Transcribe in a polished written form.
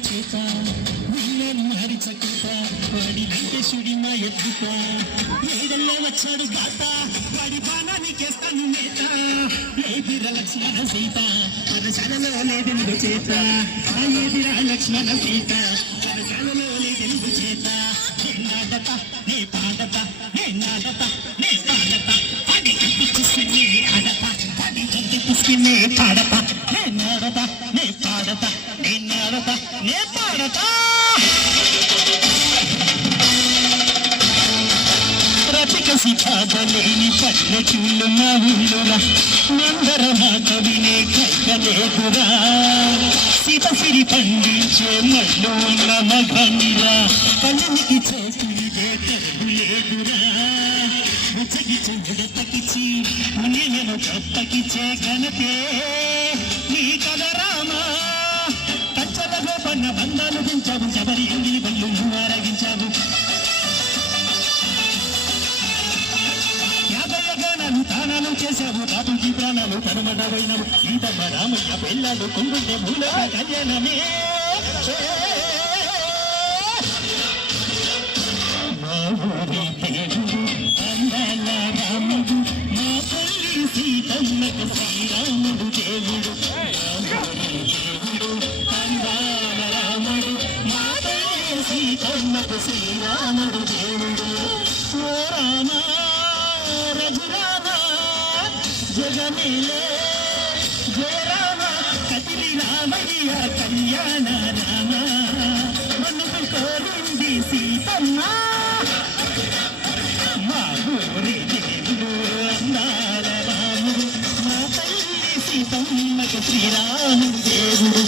చేత విన్నాను మారి చక్కత వాడి వెంకటేశుడి మా ఎద్దుత ఏడల్లో వచ్చాడు గాత వాడి బాణానికేస్తాను నేత ఏదిర లక్ష్మణ సీత పదశాలలో లేదెందు చేత ఏదిరా లక్ష్మణ సీత పదశాలలో లేదెందు చేత నాదత నే పాదత నే నాదత నే పాదత అది పుస్తకమే ఆడత అది పుస్తకమే పాడత నే నాదత నే పాడత నే నాదత నే పాడత రతికసి పాదలేని పల్లెటూళ్ళు నా ఊళ్ళురా మందర మా కవినే కైకలేదురా సీతసిరి పండించే మళ్ళు ఉన్న మగనిరా కళ్ళనికి చోటునిదే తరుగులేదురా ఉచ్చకి చెంగుడతకిచి నేను కప్పకిచ్చే కనపే నీ కథ రామా కంచల గోపన్న బంధాలు పెంచావు శబరి ఎంగిలి బళ్ళు ఆరగించావు తానాలు చేశావు తాతుకి ప్రాణాలు కనుమడవైనవు సీతమ్మ రామయ్య పెళ్ళాలు కొంగుంటే మూల కళ్యాణమే మా ఊరి దేవుడు అందాల రాముడు మా తల్లి సీతమ్మకు శ్రీరాముడు దేవుడు దేవుడు అందాల రాముడు మా తల్లి సీతమ్మకు శ్రీరాముడు దేవుడు ఓ రామా రఘురామా జగమేలే జయ రామ కదిలి రామయ్య కళ్యాణ రామ మనుగు కోరింది సీతమ్మ మా ఊరి దేవుడు అందాల రాముడు మా తల్లి సీతమ్మకు శ్రీరాముడు దేవుడు